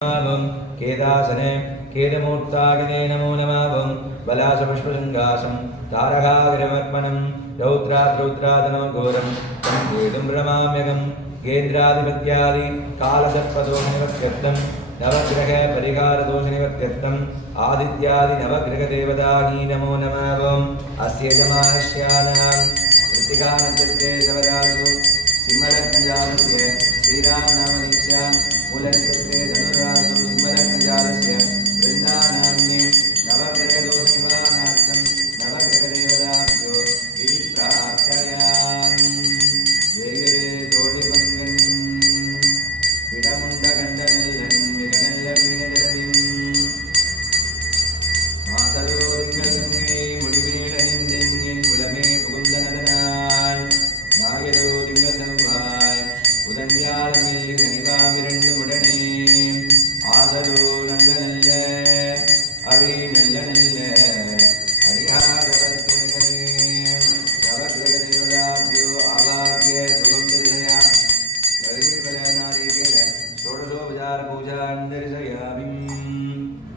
केदासने केदमूर्तागिने नमो नमः बलासपुष्पशृङ्गासं तारकाग्रमर्पणं रौद्राद्रौद्रादनो घोरं केतुं रमाम्यगं केन्द्राधिपत्यादि कालसर्पदोषनिवर्त्यर्थं नवग्रह परिहारदोषनिवर्त्यर्थम् आदित्यादि नवग्रहदेवताहि नमो नमः अस्य यजमानस्यानां कृत्तिकानक्षत्रे सवरासु सिंहलग्नजातस्य श्रीरामनामदीक्षां मूलनक्षत्रे धनुरासु सिंहलग्नजातस्य वृन्दानाम्नि नवग्रहदोषनिवारणार्थं नवग्रहदेवताभ्यो गिरि प्रार्थयामि वेगरे तोडिभङ्गं विडमुण्डगण्डनल्लन् विगनल्लमीनदरविं मातरोदिङ्गगङ्गे मुडिमेलनिन्देन् कुलमे पुकुन्दनदनाय ஞாயிறோ திங்கள் செவ்வாய் புதன்வியாழனில் சனிவாமிரண்டு முடனே ஆதரோ நல்ல நல்ல அவை நல்ல நல்ல ஹரிஹாரவர்த்தனே நவகிரகதேவதாபியோ ஆவாக்கிய சுகம் திருதயா கரிபல நாரிகேட ஷோடசோபசார பூஜாந்தரிசய